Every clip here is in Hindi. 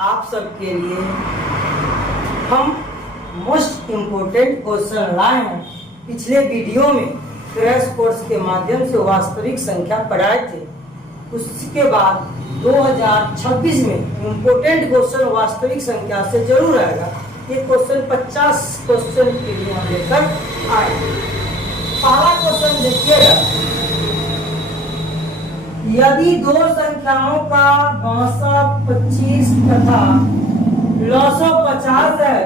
आप सबके लिए हम मोस्ट इम्पोर्टेंट क्वेश्चन लाए हैं। पिछले वीडियो में क्रैश कोर्स के माध्यम से वास्तविक संख्या पढ़ाए थे। उसके बाद 2026 में इम्पोर्टेंट क्वेश्चन वास्तविक संख्या से जरूर आएगा। ये क्वेश्चन 50 क्वेश्चन के लिए हम लेकर आए। पहला क्वेश्चन देखिएगा, यदि दो संख्याओं का भाषा 25 तथा लॉसो 50 है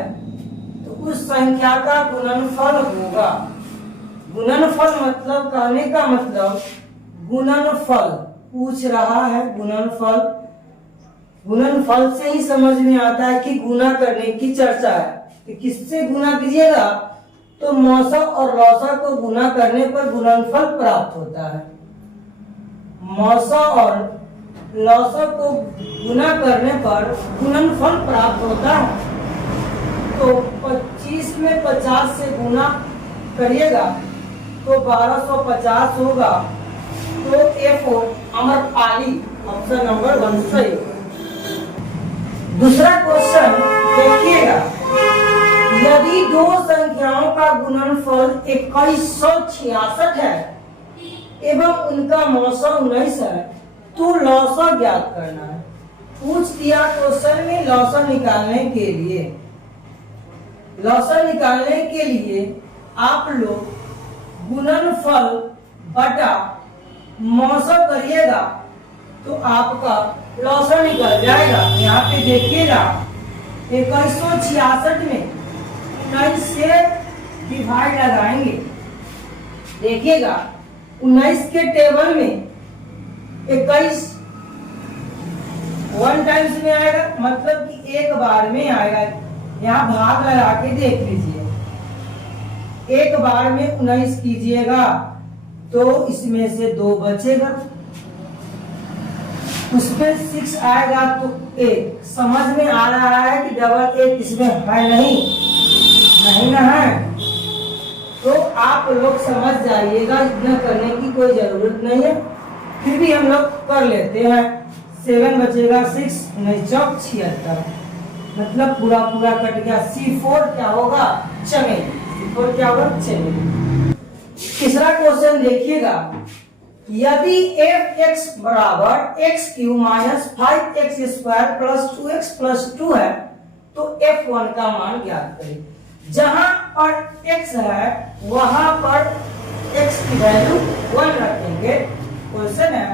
तो उस संख्या का गुणनफल होगा। गुणनफल मतलब कहने का मतलब गुणनफल पूछ रहा है। गुणनफल से ही समझ में आता है कि गुना करने की चर्चा है। तो किससे गुना कीजिएगा तो मौसा और लौसा को गुना करने पर गुणनफल प्राप्त होता है। मौसा और लौसा को गुना करने पर गुणनफल प्राप्त होता है। तो 25 में 50 से गुना करिएगा तो 1250 होगा। तो F4 अमरपाली ऑप्शन नंबर 1 सही होगा। दूसरा क्वेश्चन देखिएगा, यदि दो संख्याओं का गुणनफल 2166 है एवं उनका मौसा 19 है तो लौसा ज्ञात करना है। पूछ दिया क्वेश्चन में लौसा निकालने के लिए आप लोग गुणनफल बटा मौसा करिएगा तो आपका लौसा निकल जाएगा। यहाँ पे देखिएगा 2166 में 19 से डिवाइड लगाएंगे। देखिएगा 19 के टेबल में 21 वन टाइम्स में आएगा, मतलब कि एक बार में आएगा। यहाँ भाग लगा के देख लीजिए, एक बार में 19 कीजिएगा तो इसमें से 2 बचेगा, उसमें 6 आएगा तो 1। समझ में आ रहा है कि डबल 1 इसमें है नहीं ना है। तो आप लोग समझ जाइएगा, इतना करने की कोई जरूरत नहीं है, फिर भी हम लोग कर लेते हैं। 7 बचेगा 6 9 चौक 76, मतलब पूरा कट गया। C4 क्या होगा चमेली। C4 क्या होगा चमेली। तीसरा क्वेश्चन देखिएगा, यदि fx बराबर x³ minus 5x² plus 2x plus 2 है तो f1 का मान ज्ञात करें। जहां पर x है वहां पर x की वैल्यू 1 रखेंगे। क्वेश्चन है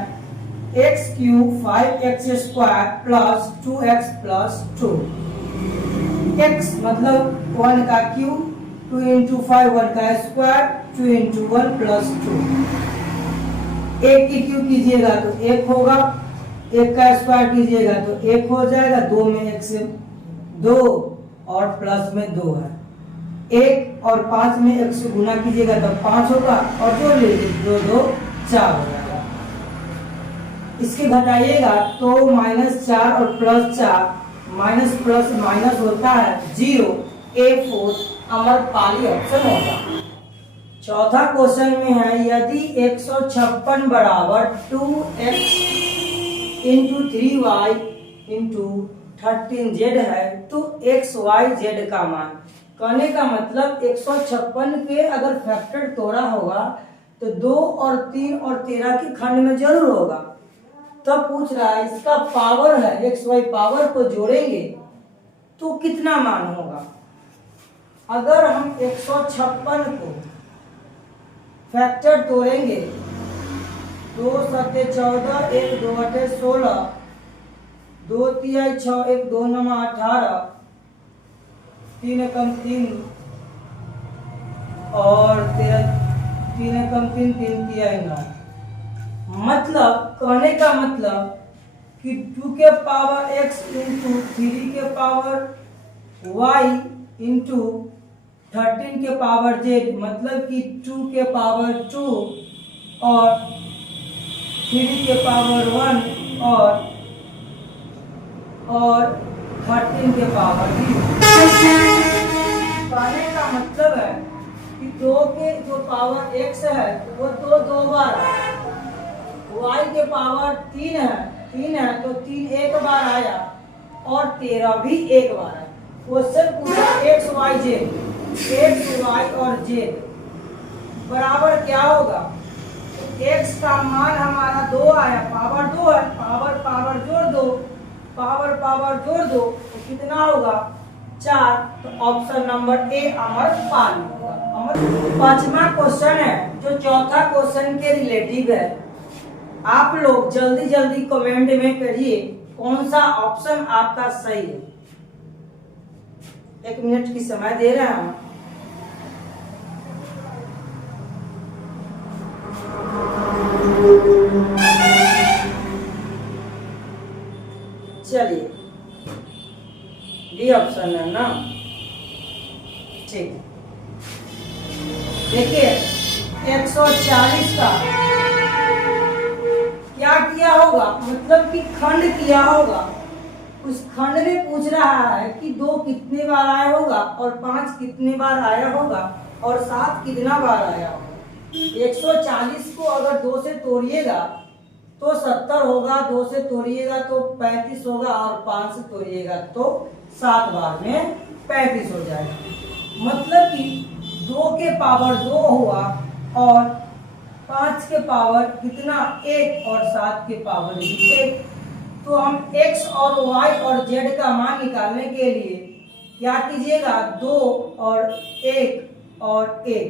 x³ 5x² plus 2x plus 2। x मतलब 1 का क्यूब, 2 into 5 1 का स्क्वायर, 2 into 1 प्लस 2। 1 की क्यूब कीजिएगा तो 1 होगा, 1 का स्क्वायर कीजिएगा तो 1 हो जाएगा। 2 में 1 से 2 और प्लस में 2 है। 1 और 5 में 1 से गुना कीजिएगा तो 5 होगा और 2 ले लीजिए, 2 2 4 हो जाएगा। इसके घटाइएगा तो -4 और +4, माइनस प्लस माइनस होता है 0। A4 अमरपाली ऑप्शन होगा। चौथा क्वेश्चन में है, यदि 156 बराबर 2x into 3y into 13z है तो xyz का मान। कहने का मतलब 156 के अगर फैक्टर तोड़ा होगा तो 2 और 3 और 13 के खंड में जरूर होगा। तब पूछ रहा है इसका पावर है, xy पावर को जोड़ेंगे तो कितना मान होगा। अगर हम 156 को फैक्टर तोड़ेंगे, 2 7 14, 1 2 8 16, 2 3 6, 1 2 9 18, 3 कम 3 और 3 कम 3 3 3 9। मतलब कहने का मतलब कि 2 के पावर x इंटू 3 के पावर y इंटू 13 के पावर z, मतलब कि 2 के पावर 2 और 3 के पावर 1 और 13 के पावर 0। कहने का मतलब है कि 2 के जो पावर x है वो 2 बार है, y के पावर 3 है तो 3 एक बार आया और 13 भी एक बार है। क्वेश्चन पूछा X Y Z, X Y और जेड बराबर क्या होगा। एक्स का मान हमारा 2 आया, पावर 2 है, पावर पावर जोड़ दो, पावर पावर जोड़ दो तो कितना होगा 4। तो ऑप्शन नंबर ए अमरपाली होगा। पांचवा क्वेश्चन है जो चौथा क्वेश्चन के रिलेटिव है। आप लोग जल्दी जल्दी कमेंट में करिए कौन सा ऑप्शन आपका सही है। 1 मिनट की समय दे रहे हैं। चलिए डी ऑप्शन है ना, ठीक। देखिए 140 का क्या किया होगा, मतलब कि खंड किया होगा। उस खंड में पूछ रहा है कि 2 कितने बार आया होगा और 5 कितने बार आया होगा और 7 कितना बार आया होगा। 140 को अगर 2 से तोड़िएगा तो 70 होगा, 2 से तोड़िएगा तो 35 होगा और 5 से तोड़िएगा तो 7 बार में 35 हो जाएगा। मतलब कि 2 के पावर 2 हुआ और 5 के पावर कितना 1 और 7 के पावर 1। तो हम x और y और z का मान निकालने के लिए क्या कीजिएगा 2 और 1 और 1,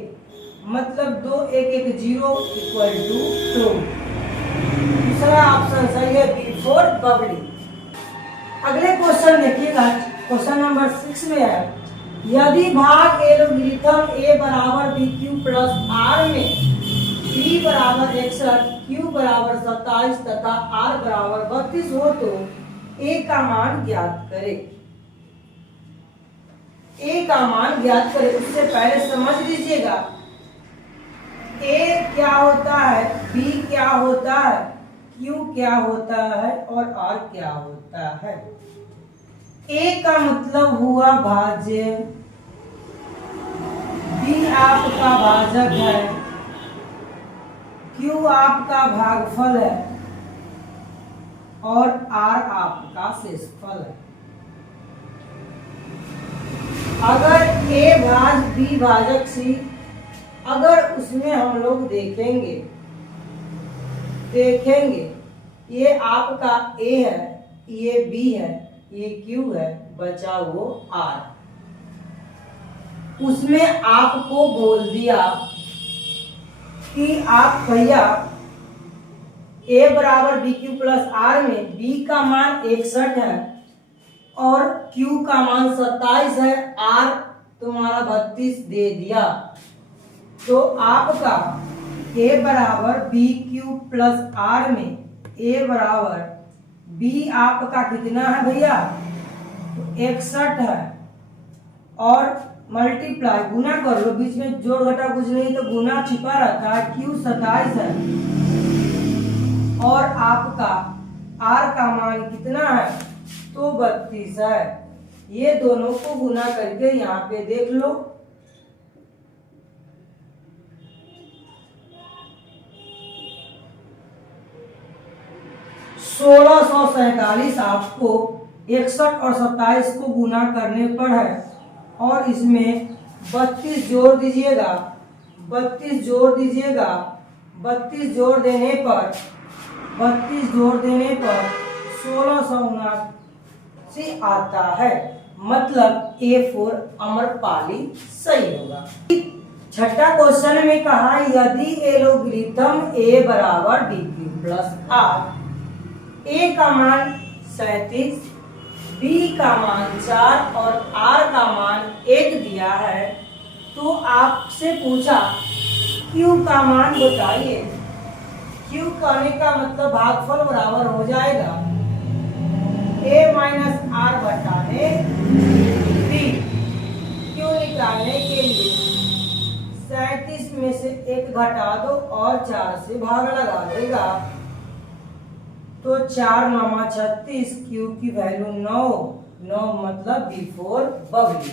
मतलब 2 1 1 0 इक्वल टू 2। दूसरा ऑप्शन सही है बी फॉर बबली। अगले क्वेश्चन देखिएगा, क्वेश्चन नंबर 6 में है यदि भाग एलोगिथम a बराबर बी क्यू प्लस आर में b बराबर 61, q बराबर 27 तथा r बराबर 32 हो तो a का मान ज्ञात करें। a का मान ज्ञात करें उससे पहले समझ लीजिएगा a क्या होता है, b क्या होता है, q क्या होता है और r क्या होता है। a का मतलब हुआ भाज्य, b आपका भाजक है, Q आपका भागफल है और R आपका शेषफल है। अगर A भाज B भाजक C, अगर उसमें हम लोग देखेंगे ये आपका A है, ये B है, ये Q है, बचा वो R। उसमें आपको बोल दिया कि आप भैया a बराबर बी क्यू प्लस आर में b का मान 61 है और q का मान 27 है, r तुम्हारा 32 दे दिया। तो आपका a बराबर बी क्यू प्लस आर में a बराबर b आपका कितना है भैया, तो 61 है और मल्टीप्लाई गुना कर लो, बीच में जोड़ घटा कुछ नहीं तो गुना छिपा रहता है। q 27 है और आपका r का मान कितना है, तो 32 है। ये दोनों को गुना करके यहाँ पे देख लो। $1647 आपको 61 और 27 को गुना करने पर है और इसमें 32 जोड़ दीजिएगा, 32 जोड़ दीजिएगा, 32 जोड़ देने पर 1679 आता है, मतलब A4 अमरपाली सही होगा। छठा क्वेश्चन में कहा यदि एलोगिथम A बराबर B Q plus R, A का मान 37, b का मान 4 और r का मान 1 दिया है, तो आपसे पूछा q का मान बताइए। q कहने का मतलब भागफल बराबर हो जाएगा a minus r Batane b। q निकालने के लिए 37 में से 1 घटा दो और 4 से भाग लगा देगा, तो 4 9 36, q की वैल्यू 9 मतलब B4 बबली।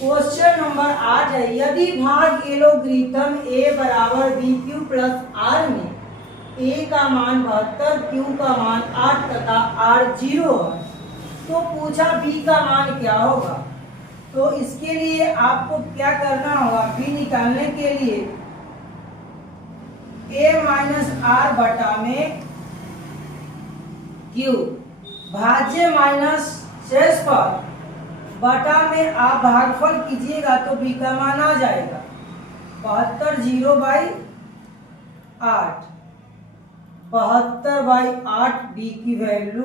क्वेश्चन नंबर 8 है यदि भाग एलोगिथम a बराबर बी क्यू प्लस आर में ए का मान 72, क्यू का मान 8 तथा आर 0 है। तो पूछा बी का मान क्या होगा। तो इसके लिए आपको क्या करना होगा, बी निकालने के लिए ए माइनस आर बटा में क्यू भाज्य माइनस शेषफल बटा में आप भागफल कीजिएगा तो बी का मान आ जाएगा 72 0 बाई 8, 72 बाई 8, बी की वैल्यू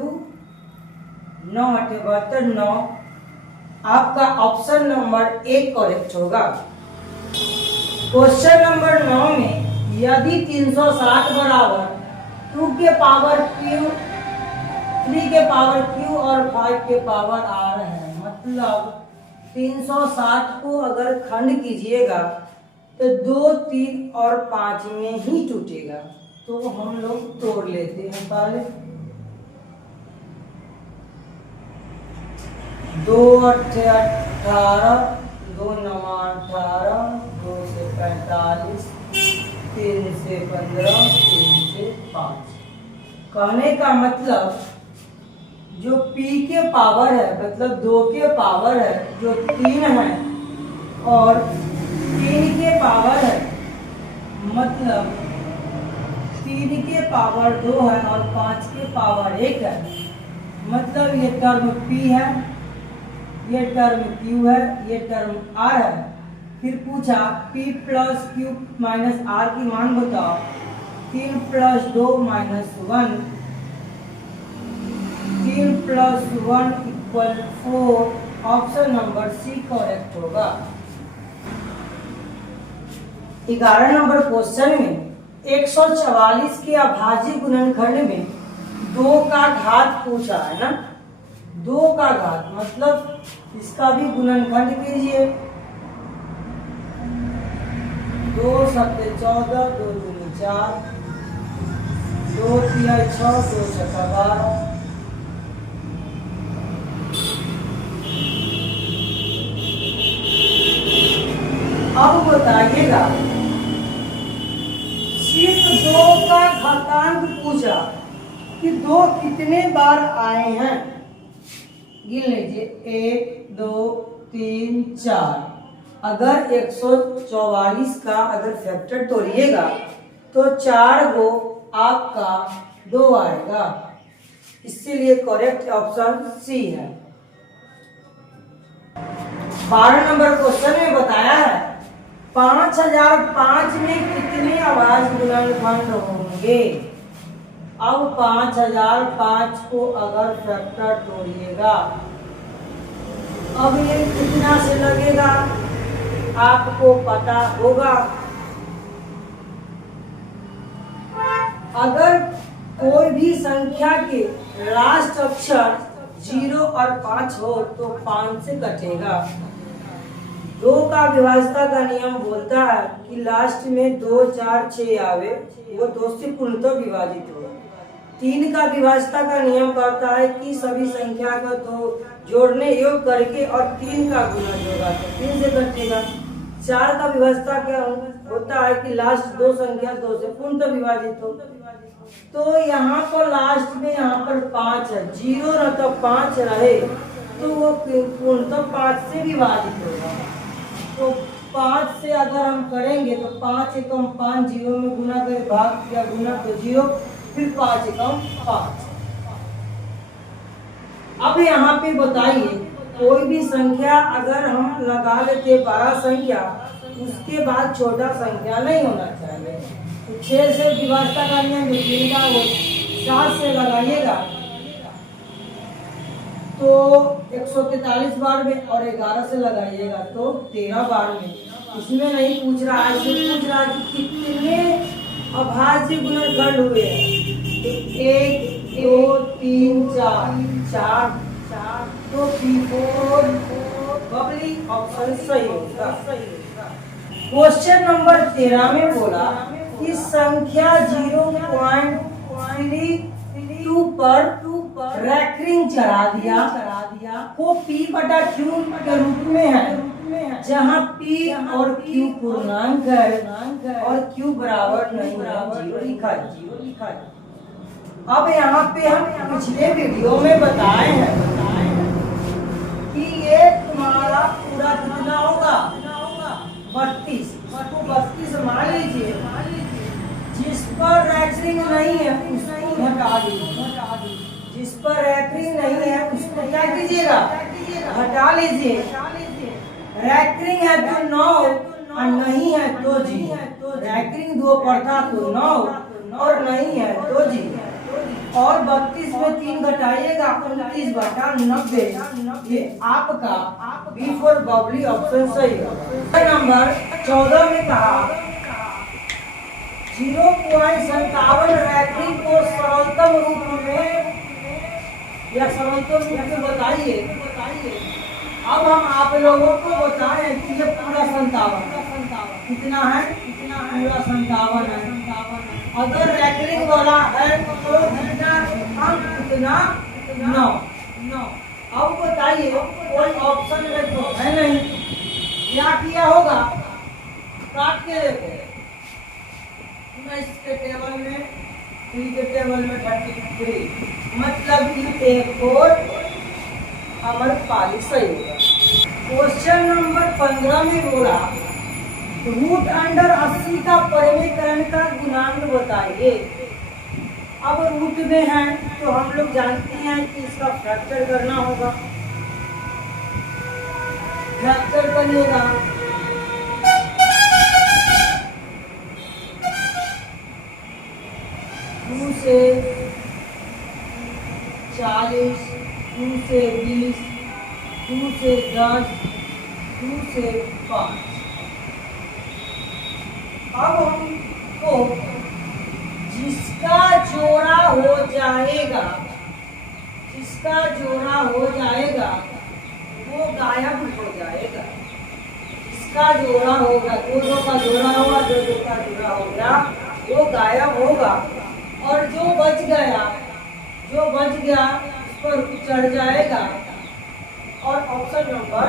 9 × 72 9। आपका ऑप्शन नंबर 1 करेक्ट होगा। क्वेश्चन नंबर 9 में यदि 360 बराबर 2 के पावर क्यू, 3 के पावर क्यू और 5 के पावर आर है, मतलब 360 को अगर खंड कीजिएगा तो 2 3 और 5 में ही टूटेगा। तो हम लोग तोड़ लेते हैं पहले। 2 8 18, 2 9 18, 2 से 45, 3 से 15, 3 से 5। कहने का मतलब जो p के पावर है, मतलब 2 के पावर है जो 3 है और 3 के पावर है, मतलब 3 के पावर 2 है और 5 के पावर 1 है, मतलब ये टर्म p है, ये टर्म q है, ये टर्म r है। फिर पूछा p plus q minus r की मान बताओ। 3 + 2 - 1, 3 + 1 = 4। ऑप्शन नंबर सी करेक्ट होगा। 11 नंबर क्वेश्चन में 144 के अभाज्य गुणनखंड में 2 का घात पूछा है ना। 2 का घात मतलब इसका भी गुणनखंड कीजिए। 2 7 14, 2 दूनी 4, 2 तिहाई 6, 2 छक्का 12। अब बताइएगा, सिर्फ 2 का घातांक पूछा कि 2 कितने बार आए हैं। गिन लीजिए 1 2 3 4। अगर 144 का अगर फैक्टर तोड़िएगा तो 4 गो आपका 2 आएगा, इसीलिए करेक्ट ऑप्शन सी है। 12 नंबर क्वेश्चन में बताया है 5005 में कितने अभाज्य गुणनखंड होंगे। अब 5005 को अगर फैक्टर तोड़िएगा, अब ये कितना से लगेगा आपको पता होगा। अगर कोई भी संख्या के लास्ट अक्षर 0 और 5 हो तो 5 से कटेगा। 2 का विभाज्यता का नियम बोलता है कि लास्ट में 2 4 6 आवे, वो 2 से पूर्णतः विभाजित हो। 3 का विभाज्यता का नियम कहता है कि सभी संख्या का तो जोड़ने योग करके और 3 का गुना जोड़ा तो 3 से कटेगा। 4 का विभाज्यता क्या होता है कि लास्ट 2 संख्या 2 से पूर्णतः विभाजित हो। तो यहाँ पर लास्ट में यहाँ पर 5 है, 0 न तो 5 रहे तो वो पूर्णतः 5 से विभाजित होगा। तो 5 से अगर हम करेंगे तो 5 एकम 5, 0 में गुना करें, भाग किया गुना तो 0, फिर 5 एकम 5। अब यहाँ पे बताइए, कोई भी संख्या अगर हम लगा लेते बड़ा संख्या, उसके बाद छोटा संख्या नहीं होना चाहिए। तो 6 से विभाज्यता का नियम जो 3 का वो 7 से लगाइएगा तो 143 बार में, और 11 से लगाइएगा तो 13 बार में। इसमें नहीं पूछ रहा है, इसमें पूछ रहा है कि कितने अभाज्य गुणनखंड हुए हैं। तो 1 2 3 4 तो P4 बबली ऑप्शन सही होगा। क्वेश्चन नंबर 13 में बोला कि संख्या 0.32 पर रैकरिंग चढ़ा दिया को P/Q के रूप में है। जहाँ P और Q पूर्णांक है और Q बराबर नहीं जीरो लिखा है। अब यहाँ पे हम पिछले वीडियो में बताए हैं कि ये तुम्हारा पूरा कितना होगा 32। इसको 32 मान लीजिए। जिस पर रैकरिंग नहीं है उसको हटा दीजिए। जिस पर रैकरिंग नहीं है उसको क्या कीजिएगा हटा लीजिए। रैकरिंग है तो 9 और नहीं है तो जी। रैकरिंग 2 पर था तो 9 और नहीं है तो जी। और 32 में 3 घटाइएगा 29/90। ये आपका बी फॉर बबली ऑप्शन सही है। नंबर 14 में कहा 0.57 रैकरिंग को सरलतम रूप में या सरलतम रूप में बताइए। अब हम आप लोगों को बताएं कि ये पूरा 57 कितना है पूरा 57 है। अगर रैकरिंग वाला है तो कितना अंक कितना 9। अब बताइए कोई ऑप्शन में तो है नहीं, क्या किया होगा काट के देखो। मैं इसके टेबल में 3 के टेबल में 33 मतलब कि एक और अमरपाली सही होगा। क्वेश्चन नंबर 15 में बोला रूट अंडर 80 का परिमेयकरण का गुणांक बताइए। अब रूट में है तो हम लोग जानते हैं कि इसका फैक्टर करना होगा। फैक्टर करिएगा 2 से 40, 2 से 20, 2 से 10, 2 से 5। अब हमको जिसका जोड़ा हो जाएगा वो गायब हो जाएगा। जिसका जोड़ा होगा 2 का जोड़ा होगा 2 का जोड़ा होगा वो गायब होगा। और जो बच गया उस पर चढ़ जाएगा और ऑप्शन नंबर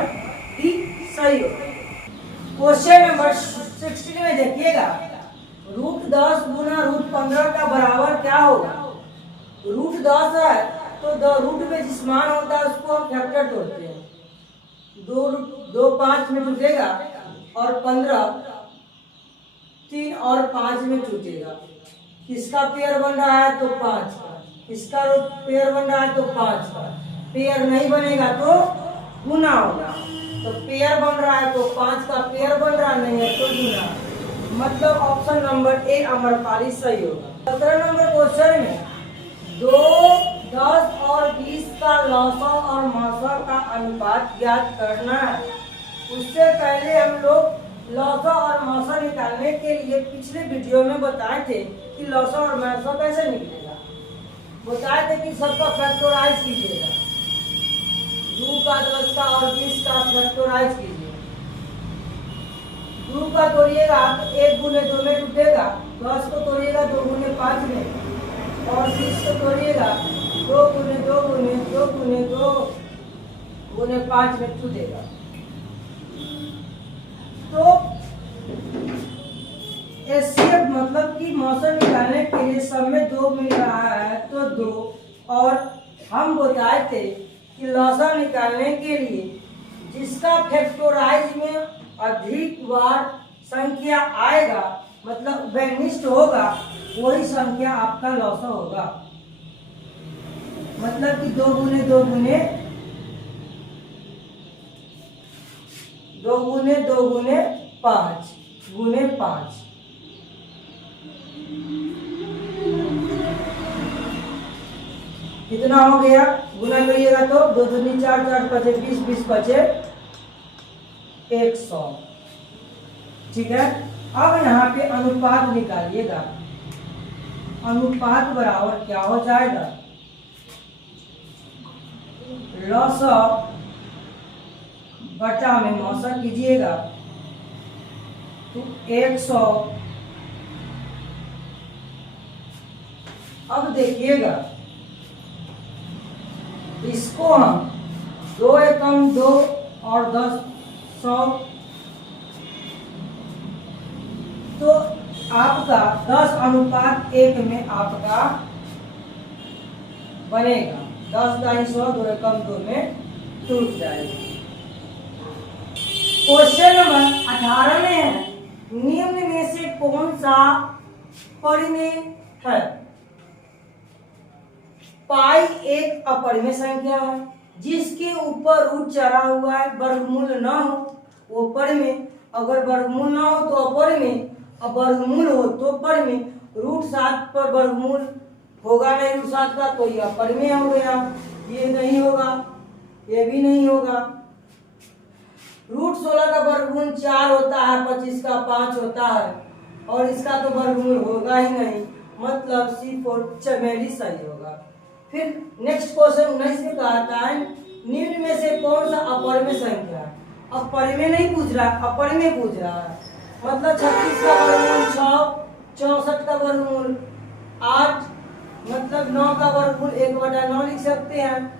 डी सही होगा। क्वेश्चन नंबर 16 में देखिएगा √10 गुना √15 का बराबर क्या होगा। √10 है तो रूट में जिस मान होता है उसको हम फैक्टर तोड़ते हैं। 2 5 में टूटेगा और 15 3 और 5 में टूटेगा। किसका पेयर बन रहा है तो 5 का। किसका पेयर बन रहा है तो 5 का। पेयर नहीं बनेगा तो गुना होगा। तो पेयर बन रहा है तो 5 का पेयर बन रहा नहीं है तो गुना। मतलब ऑप्शन नंबर ए अमरपाली सही होगा। 17 नंबर क्वेश्चन में 2, 10 और 20 का लौसा और मासा का अनुपात ज्ञात करना है। उससे पहले हम लोग लौसा और मासा निकालने के लिए पिछले वीडियो में बताए थे कि लौसा और मासा कैसे निकलेगा। बताए थे कि सबका फैक्टराइज कीजिएगा। 2 का 10 का और 20 का फैक्टराइज कीजिए। 2 का तोड़िएगा तो 1 गुने 2 में टूटेगा। 10 को तोड़िएगा 2 गुने 5 में और 20 को तोड़िएगा 2 गुने 2 गुने 2 गुने 2 गुने 5 में टूटेगा। तो एचसीएफ मतलब कि मौसम निकालने के लिए सब में 2 मिल रहा है तो 2। और हम बताए थे कि लौसा निकालने के लिए जिसका फैक्टराइज में अधिक बार संख्या आएगा मतलब बेनिष्ठ होगा वही संख्या आपका लौसा होगा। मतलब कि 2 गुने 2 गुने 2 गुने 2 गुने 5 गुने 5। कितना हो गया गुना करिएगा तो 2 दूनी 4 4 बचे 20 20 बचे 100। ठीक है। अब यहाँ पे अनुपात निकालिएगा। अनुपात बराबर क्या हो जाएगा लौसा बटा में मौसा कीजिएगा तो 100। अब देखिएगा इसको हम 2 एकम 2 और 10 100, तो आपका 10:1 में आपका बनेगा। 10 दाई 100, 2 एकम 2 में टूट जाएगा। क्वेश्चन नंबर 18 में है, निम्न में से कौन सा परिमेय है? पाई एक अपरिमेय संख्या है जिसके ऊपर रूट चढ़ा हुआ है, वर्गमूल न हो वो परिमेय, अगर वर्गमूल न हो तो अपरिमेय, अब वर्गमूल हो तो परिमेय। √7 पर वर्गमूल होगा नहीं √7 का, तो यह अपरिमेय हो गया। ये नहीं होगा, ये भी नहीं होगा। √16 का वर्गमूल 4 होता है, 25 का 5 होता है, और इसका तो वर्गमूल होगा ही नहीं, मतलब C4 चमेली सही होगा। फिर नेक्स्ट क्वेश्चन 19 में कहता है, निम्न में से कौन सा अपरिमेय संख्या है? अब परिमेय नहीं पूछ रहा, अपरिमेय पूछ रहा है, मतलब 36 का वर्गमूल 6, 64 का वर्गमूल 8, मतलब 9 का वर्गमूल 1/9 लिख सकते हैं,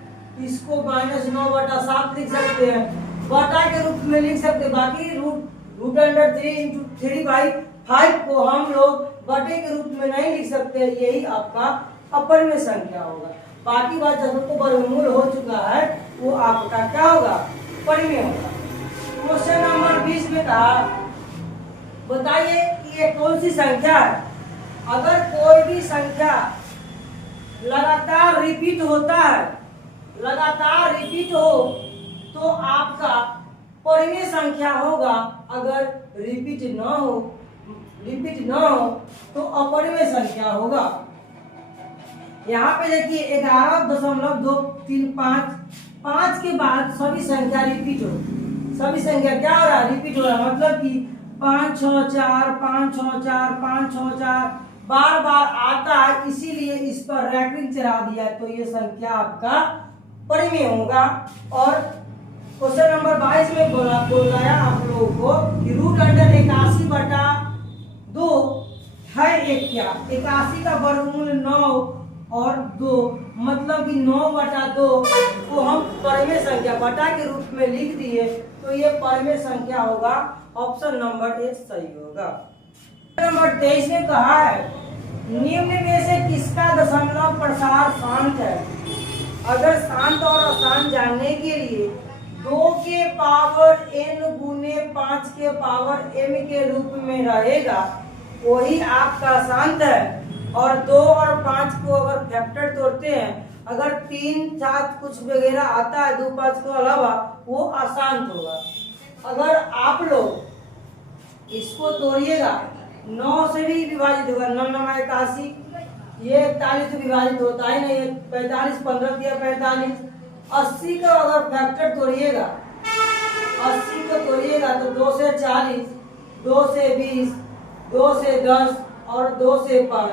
इसको -9/7 लिख सकते हैं, बटा के रूप में लिख सकते हैं। बाकी √3 × 3/5 को हम लोग बटे के रूप में नहीं लिख सकते, यही आपका अपरिमेय संख्या होगा। बाकी बात जब तो वर्गमूल हो चुका है वो आपका क्या होगा? परिमेय होगा। क्वेश्चन नंबर 20 में कहा, बताइए कि ये कौन सी संख्या है? अगर कोई भी संख्या लगातार रिपीट होता है, लगातार रिपीट हो तो आपका परिमेय संख्या होगा। अगर रिपीट न हो तो अपरिमेय संख्या होगा। यहाँ पे देखिए 11.235, 5 के बाद सभी संख्या रिपीट हो, सभी संख्या क्या हो रहा है? रिपीट हो रहा है, मतलब कि 5 6 4 5 6 4 5 6 4 बार बार आता है, इसीलिए इस पर रैंकिंग चढ़ा दिया, तो ये संख्या आपका परिमेय होगा। और क्वेश्चन नंबर 22 में बोलाया आप लोगों को कि √81/2 है एक क्या? 81 का वर्गमूल 9 और 2, मतलब कि 9/2 को हम परिमेय संख्या बटा के रूप में लिख दिए, तो ये परिमेय संख्या होगा। ऑप्शन नंबर 1 सही होगा। नंबर 23 में कहा है, निम्न में से किसका दशमलव प्रसार शांत है? अगर शांत और अशांत जानने के लिए 2 के पावर n गुने 5 के पावर m के रूप में रहेगा, वही आपका शांत है। और 2 और 5 को अगर फैक्टर तोड़ते हैं, अगर 3 7 कुछ वगैरह आता है 2 5 के अलावा, वो अशांत होगा। अगर आप लोग इसको तोड़िएगा, 9 से भी विभाजित होगा, 9 9 81, ये 41 से विभाजित होता ही नहीं है, 45 15 दिया 45। 80 का अगर फैक्टर तोड़िएगा, 80 को तोड़िएगा तो 2 से 40, 2 से 20, 2 से 10 और 2 से 5,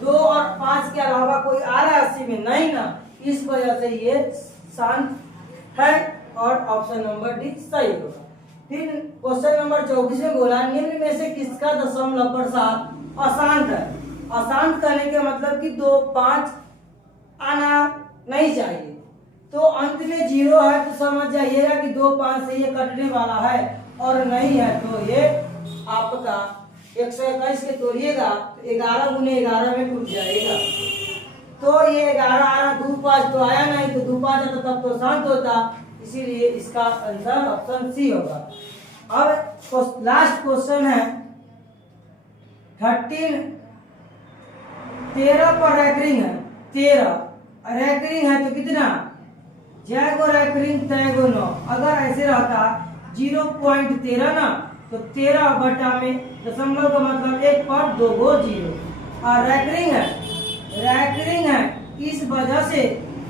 2 और 5 के अलावा कोई आ रहा है 80 में? नहीं ना, इस वजह से ये शांत है और ऑप्शन नंबर डी सही होगा। फिर क्वेश्चन नंबर 24 में बोला, निम्न में से किसका दशमलव प्रसार अशांत है? अशांत करने का मतलब कि 2 5 आना नहीं चाहिए, तो अंत में 0 है तो समझ जाइएगा कि 2 5 से ये कटने वाला है, और नहीं है तो ये आपका 121 के तोड़िएगा तो 11 गुने 11 में टूट जाएगा। तो ये 11 आ रहा, 2 5 तो आया नहीं, तो 2 5 आता तब तो शांत होता, इसीलिए इसका आंसर ऑप्शन सी होगा। अब लास्ट क्वेश्चन है 13 पर रैंकिंग है, 13 रैंकिंग है तो कितना? जय गो रैंकिंग तय गो 9। अगर ऐसे रहता 0.13 ना, तो 13 बटा में दशमलव का मतलब 1 पर 2 गो 0, और रैंकिंग है, इस वजह से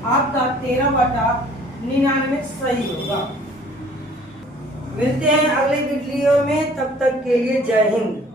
आपका 13/99 सही होगा। मिलते हैं अगले वीडियो में, तब तक के लिए जय हिंद।